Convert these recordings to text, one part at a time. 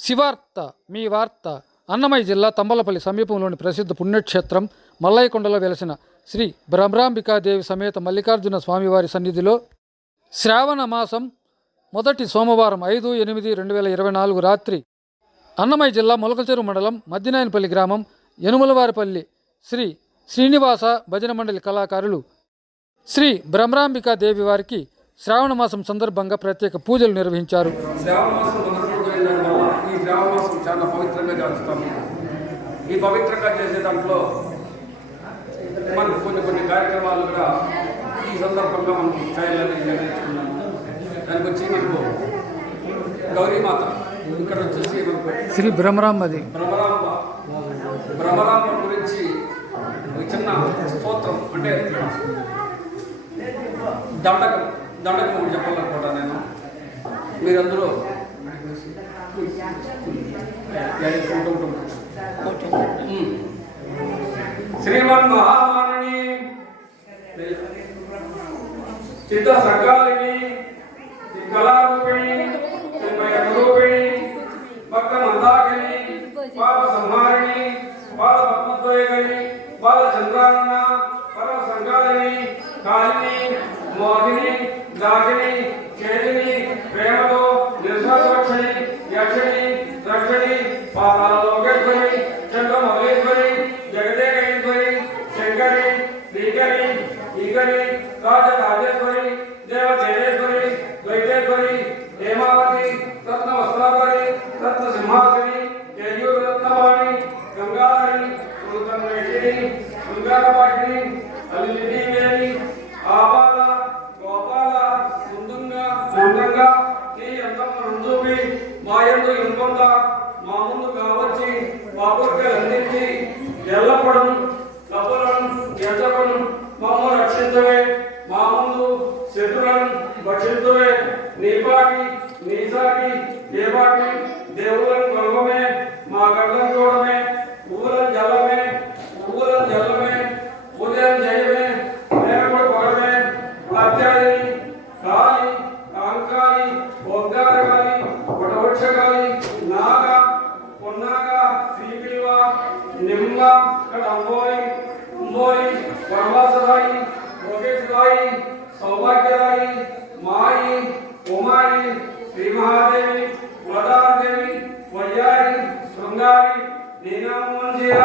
శివార్త మీ వార్త అన్నమయ్య జిల్లా తంబలపల్లి సమీపంలోని ప్రసిద్ధ పుణ్యక్షేత్రం మల్లయ్యకొండలో వెలసిన శ్రీ భ్రమరాంబికాదేవి సమేత మల్లికార్జున స్వామివారి సన్నిధిలో శ్రావణ మాసం మొదటి సోమవారం ఐదు ఎనిమిది రెండు వేల ఇరవై నాలుగు రాత్రి అన్నమయ్య జిల్లా మొలకచెరు మండలం మద్దినాయనపల్లి గ్రామం యనుమలవారిపల్లి శ్రీ శ్రీనివాస భజన మండలి కళాకారులు శ్రీ భ్రమరాంబికాదేవి వారికి శ్రావణ మాసం సందర్భంగా ప్రత్యేక పూజలు నిర్వహించారు. ఈ శ్రావణ మాసం చాలా పవిత్రంగా చేస్తాము ఈ పవిత్రంగా చేసే దాంట్లో మనకు కొన్ని కొన్ని కార్యక్రమాలు కూడా ఈ సందర్భంగా మనం చేయాలని నిర్ణయించుకున్నాము దానికి వచ్చి మనకు గౌరీమాత ఇక్కడ వచ్చేసి మనకు శ్రీ భ్రమరాంబది భ్రమరాంబ భ్రమరాంబ గురించి ఒక చిన్న స్తోత్రం అంటే దండకం దండకం చెప్పాలనుకుంటా నేను. మీరందరూ శ్రీమన్ మహామానని చిత్త సర్గాలిని కళారూపిణి రూపిణి భక్త మందాకిని పాప సంహారిణి బాల పద్మద్వయగని బాల చంద్రాన్న పరమ సంగాలిని కాలిని మోహిని దాగిని చేదిని ప్రేమతో కించని రాజ రాజేశ్వరి దేవ దేవదేవేశ్వరి వైద్యేశ్వరి హేమావతి రత్న వస్త్రాపరి రత్న సింహాసని కేయూర రత్నవాణి గంగాధరి సుల్తన్వేషిణి శృంగారపాటిని అల్లిదేవి ఆబాల గోపాల ముందుంగ ముందంగా నీ అందమ్మ రుజువి మా ఎందు ఇంకొంత మా ముందు కావచ్చి మా కోరికలు అందించి ఎల్లపడం కపలం ఎద్దపడం नीजा की देवा की देवलन गंगों में मागलन जोड़ में उवलन जल में उवलन जल में, उदयन जय में मेघगुड़ भर में प्रात्याली काली कांकाली ओंकारकाली वटवृक्षकाली नागा, पुन्नागा सीपीवा निम्बा कड़ंबोई कुंबोई परवासदाई भोगेशदाई सौभाग्यदाई, माई उमाई మహాదేవి వదాదేవి వయ్యారి శృంగారి నీనామంజీర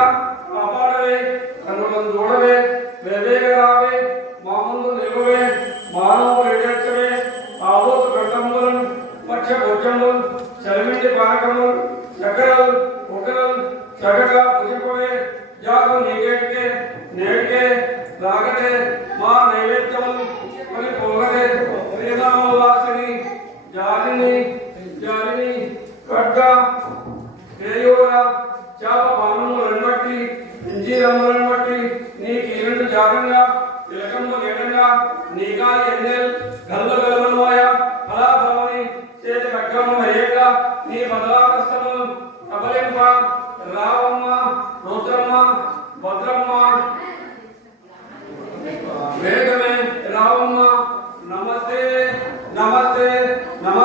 కాపాడవే కన్నులను చూడవే వేవేగ రావే మా ముందు నిలవే మానవులు ఎడచ్చవే ఆవోతు కట్టములను పక్ష చలిమిండి పానకములు చక్రలు ఒకరలు జాగు రాగటే మా నైవేద్యములు కొని పోగటే ఇంజీరములను బట్టి నీ కీరుడు జాగంగా తిలకంబు లేడంగా నీ గాలి ఎండేల్ గల్లు గల్లులోయ ఫలాఫలమని చేతి ఖడ్గము అయ్యేగా నీ బదలాకస్తము కబలింప రావమ్మ రుద్రమ్మ భద్రమ్మ వేగమే రావమ్మ నమస్తే నమస్తే నమస్తే నమ